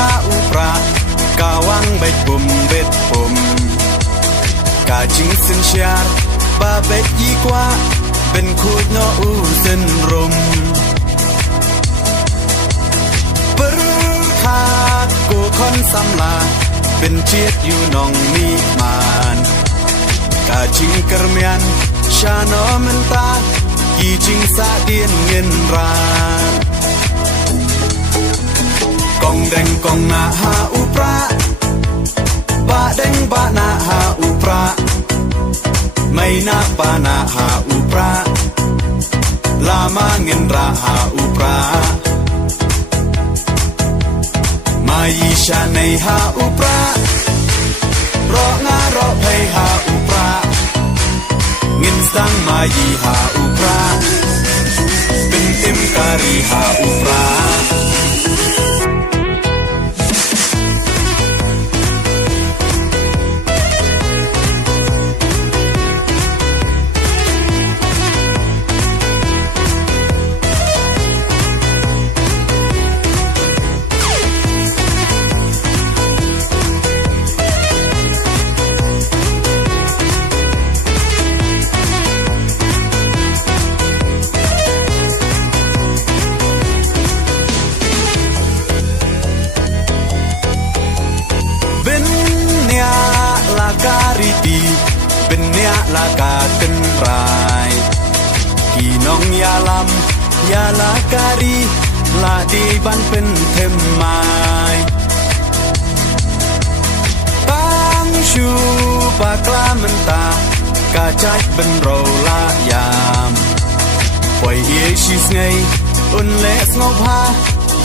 ya upra kawang baik bum bet bum ka jing sin shar ba bet yi kwa ben khut no u sin rum per kha ko khon sam la ben chiet yu nong mi man ka jing kermian sha no men ta yi jing sa dien ngin ran kong deng kong na ha upra ba deng ba na ha upra mai na pa na ha upra lama ngin ra ha upra mai sha nei ha upra ro nga ro phei ha upra ngin sang mai ha upra bin tim kari ha upra benya la ka ten rai kinong ya lam ya la kari la di ban pen them mai tang shu pa kla menta ka chai ben ro la yam poi ye shi snei un le snop ha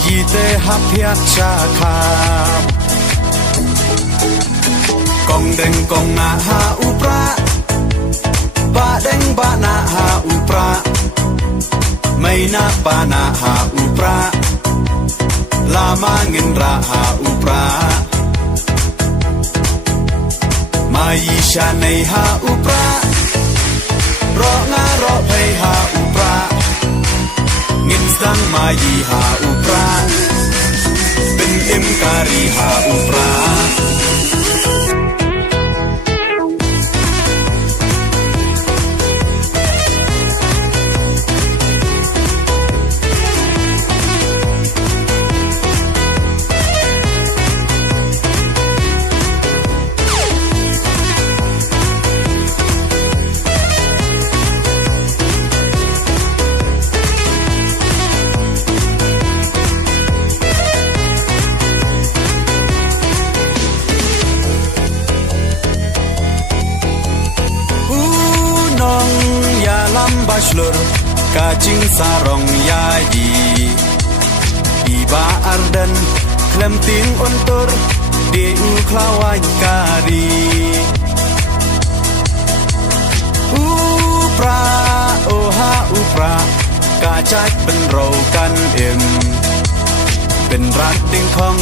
yi te ha phia cha kham kong deng kong na ha upra ba deng ba na ha upra mai na pa na ha upra lama ngin ra ha upra mai sha nei ha upra ro nga ro phei ha upra ngin sang mai ha upra bin im kari ha upra Bachelor kajing sarong yayi iba arden klemting untur di uklawan kari upra oha upra kacak benro kan em ben rat ding khong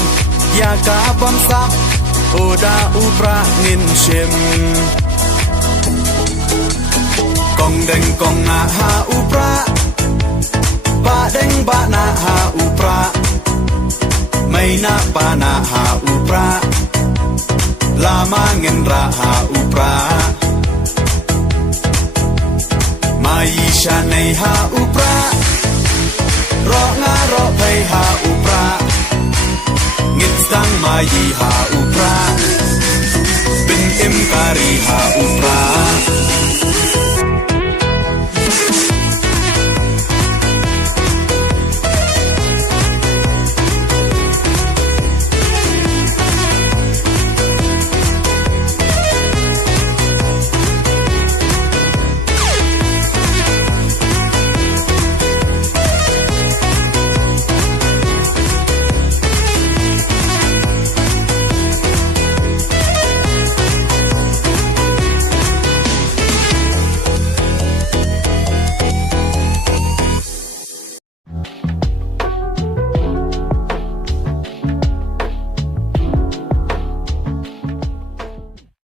ya ka bom sak oda upra ngin shem kong deng kong na ha upra ba deng ba na ha upra mai na pa na ha upra lama ngin ra ha upra mai sha nei ha upra ro nga ro phei ha upra ngin sang mai ha upra bin im kari ha upra